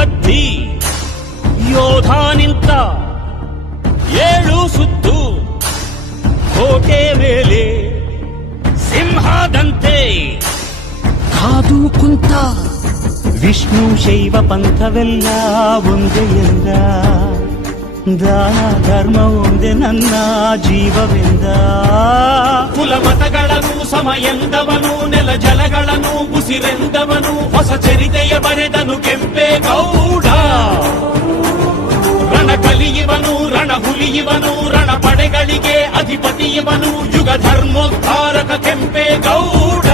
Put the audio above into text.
ಗದ್ದಿ ಯೋಧ ನಿಂತ 7 ಸುತ್ತು ಕೋಟೆ ಮೇಲೆ ಸಿಂಹದಂತೆ ಕಾದು ಕುಂತ ವಿಷ್ಣು ಶೈವ ಪಂಥವೆಲ್ಲ ಒಂದೇ ಎಂದ ದಾನ ಧರ್ಮ ಒಂದೇ ನನ್ನ ಜೀವವೆಂದ ಕುಲ ಮತಗಳನ್ನು ಸಮ ಎಂದವನು ನೆಲ ಜಲಗಳನ್ನು ಉಸಿರೆಂದವನು ಹೊಸ ಚರಿತೆಯ ಬರೆದನು ಕೆಂಪೇಗೌಡ ರಣ ಕಲಿಯುವನು ರಣ ಹುಲಿಯುವನು ರಣ ಪಡೆಗಳಿಗೆ ಅಧಿಪತಿಯವನು ಯುಗ ಧರ್ಮೋದ್ಧಾರಕ ಕೆಂಪೇಗೌಡ